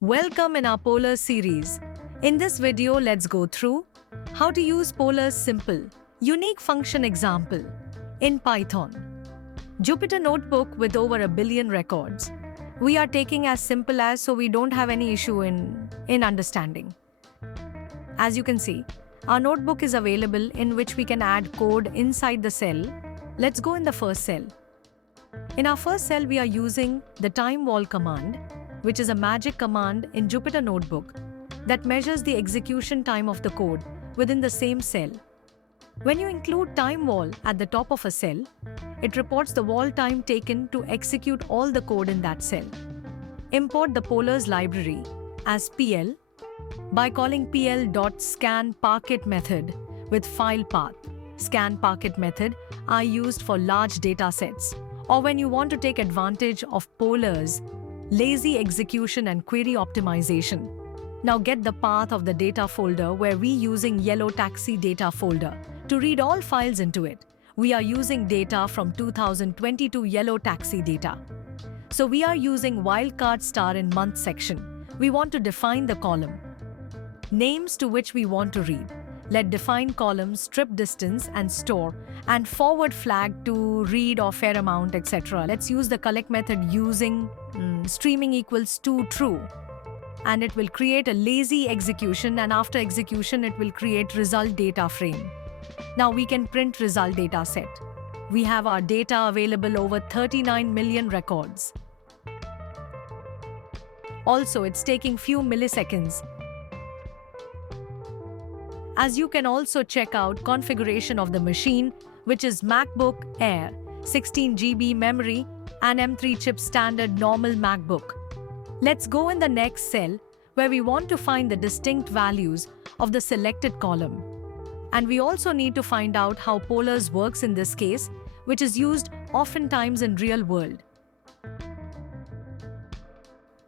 Welcome in our Polars series. In this video, let's go through how to use Polars simple, unique function example in Python. Jupyter Notebook with over 1 billion records. We are taking as simple as so we don't have any issue in understanding. As you can see, our notebook is available in which we can add code inside the cell. Let's go in the first cell. In our first cell, we are using the time_wall command, which is a magic command in Jupyter Notebook that measures the execution time of the code within the same cell. When you include time_wall at the top of a cell, it reports the wall time taken to execute all the code in that cell. Import the Polars library as PL by calling pl.scanParquet method with file path. ScanParquet method are used for large data sets or when you want to take advantage of Polars lazy execution and query optimization. Now get the path of the data folder where we using yellow taxi data folder. To read all files into it, we are using data from 2022 yellow taxi data. So we are using wildcard star in month section. We want to define the column names to which we want to read. Let define column strip distance and store and forward flag to read or fair amount, etc. Let's use the collect method using streaming equals to true, and it will create a lazy execution, and after execution it will create result data frame. Now we can print result data set. We have our data available over 39 million records. Also, it's taking few milliseconds. As you can also check out configuration of the machine, which is MacBook Air, 16 GB memory and M3 chip standard normal MacBook. Let's go in the next cell where we want to find the distinct values of the selected column. And we also need to find out how Polars works in this case, which is used oftentimes in real world.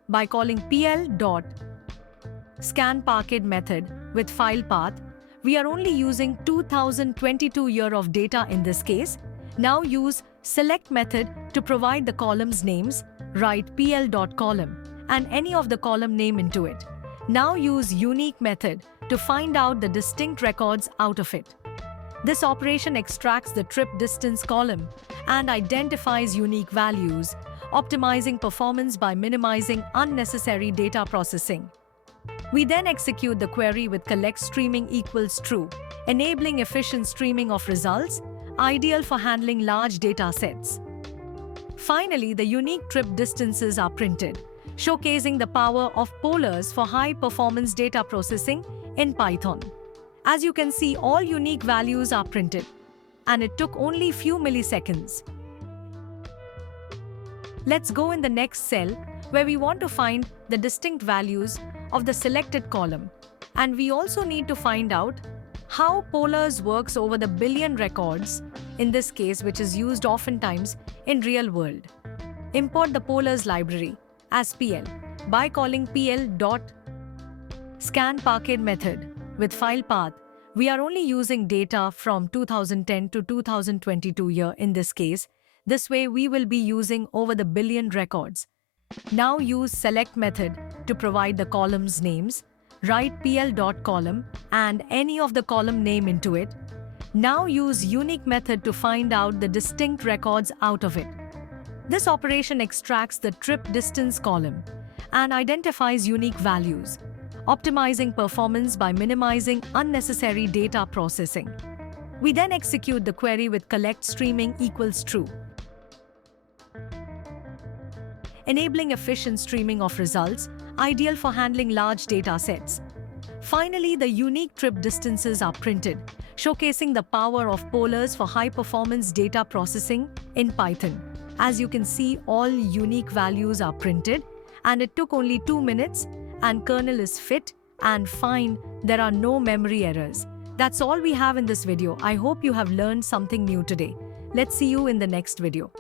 By calling pl.scanParquet method with file path, we are only using 2022 year of data in this case. Now use select method to provide the columns names, write pl.column and any of the column name into it. Now use unique method to find out the distinct records out of it. This operation extracts the trip distance column and identifies unique values, optimizing performance by minimizing unnecessary data processing. We then execute the query with collect streaming equals true, enabling efficient streaming of results, ideal for handling large data sets. Finally, the unique trip distances are printed, showcasing the power of Polars for high-performance data processing in Python. As you can see, all unique values are printed, and it took only few milliseconds. Let's go in the next cell where we want to find the distinct values of the selected column, and we also need to find out how Polars works over the billion records, in this case which is used oftentimes in real world. Import the Polars library as PL by calling pl.scanParquet method with file path. We are only using data from 2010 to 2022 year in this case. This way we will be using over the billion records. Now use select method to provide the columns names, write pl.column and any of the column name into it. Now use unique method to find out the distinct records out of it. This operation extracts the trip distance column and identifies unique values, optimizing performance by minimizing unnecessary data processing. We then execute the query with collect streaming equals true, enabling efficient streaming of results, ideal for handling large data sets. Finally, the unique trip distances are printed, showcasing the power of Polars for high-performance data processing in Python. As you can see, all unique values are printed, and it took only 2 minutes, and kernel is fit and fine. There are no memory errors. That's all we have in this video. I hope you have learned something new today. Let's see you in the next video.